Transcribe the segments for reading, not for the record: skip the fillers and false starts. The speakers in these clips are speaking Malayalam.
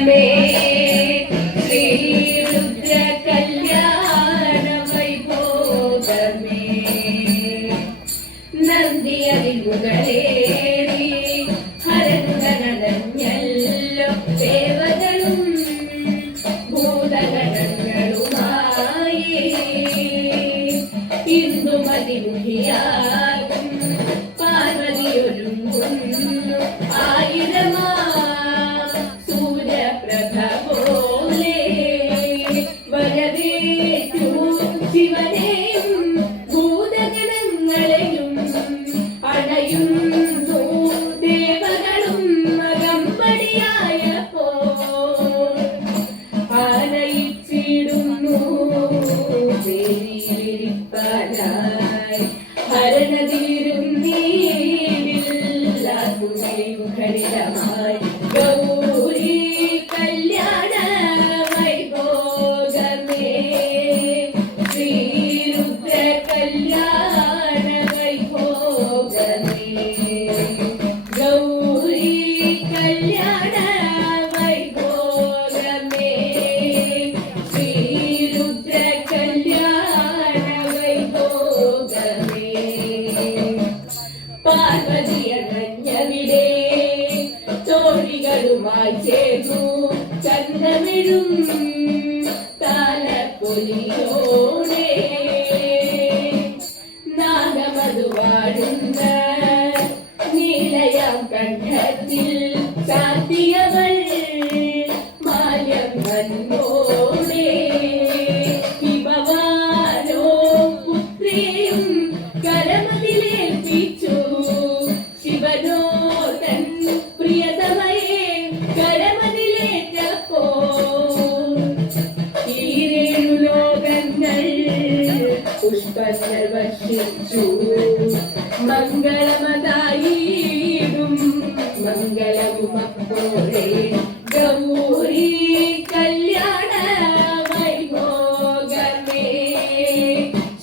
വൈഭോഗമേ ശ്രീരുദ്ര കല്യാണ വൈഭോഗമേ നന്ദിയതിമുകളേറി ഹരനുടനഞ്ഞല്ലോ ദേവകളും ഭൂതഗണങ്ങളുമായി ഇന്ദുമതിമുഖിയാകും പാർവതിയൊരുങ്ങുന്നു ആയിരമാ സൂര്യപ്രഭ പോലെ വരവേറ്റു ശിവനെയും ഭൂതഗണങ്ങളെയും അണയുന്നു ദേവകളും അകമ്പടിയായപ്പോൾ ആനയിച്ചിടുന്നു ിരിപ്പാനായി ഹരനതിരുന്നീരില്ലാകുലിമുഖരിതമായി ഗൗരി കല്യാണ വൈഭോഗമേ ശ്രീരുദ്ര കല്യാണ വൈഭോഗമേ ഗൗരി കല്യാണ വൈഭോഗമേ ശ്രീരുദ്ര പാർവതിയണഞ്ഞവിടെ തോഴികളുമായി ചേർന്നു ചന്ദമിഴും താലപ്പൊലിയോടെ നാഗമധുവാടുന്ന നീലയാം കണ്ഠത്തിൽ ചാത്തിയവൾ മാല്യം വന്നോടെ ഹിമവാനോ പുത്രിയും കരമതിലേൽപ്പിച്ചു ശിവനോ തൻ പ്രിയതമയെ കരമതിലേറ്റപ്പോൾ ഈരേഴു ലോകങ്ങൾ പുഷ്പങ്ങൾ വർഷിച്ചു മംഗളമതായിടും മംഗളവും അപ്പോഴേ ഗൗരി കല്യാണ വൈഭോഗമേ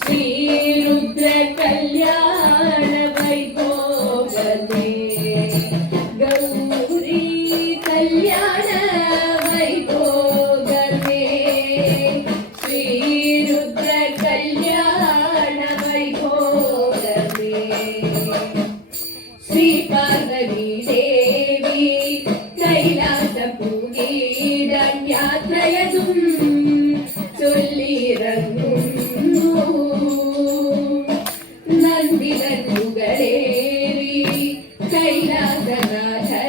ശ്രീരുദ്ര കല്യാണ വൈഭോഗമേ ഗൗരി കല്യാണ വൈഭോഗമേ ശ്രീരുദ്ര കല്യാണ വൈഭോഗമേ ശ്രീ പാർവതി ദേവി കൈലാസപൂരീടാൻ യാത്രയതും ചൊല്ലിറങ്ങുന്നു നന്ദിതനുകളേറി കൈലാസനാഥനും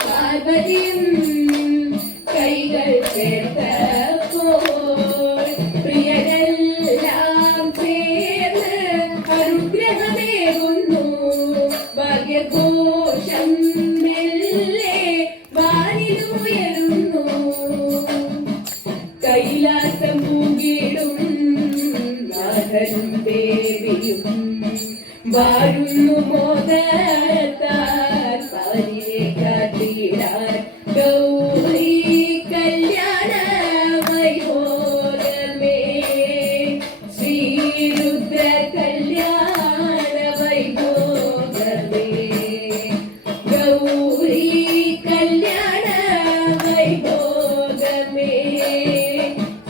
പാർവതിയും കൈകൾ ചേർത്തപ്പോൾ പ്രിയരെല്ലാം ചേർന്ന് അനുഗ്രഹമേകുന്നു ഭാഗ്യഘോഷം മെല്ലെ വാനിലുയരുന്നു കൈലാസം പൂകിടും നാഥനും ദേവിയും വാഴുന്നു മോദത്താൽ പാരിലെ കാട്ടിടാൻ ഗൗരി കല്യാണ വൈഭോഗമേ ശ്രീരുദ്ര കല്യാണ വൈഭോഗമേ ഗൗരി കല്യാണ വൈഭോഗമേ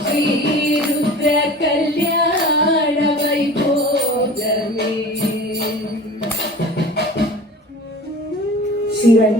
ശ്രീരുദ്ര കല്യാണ വൈഭോഗമേ ശിവൻ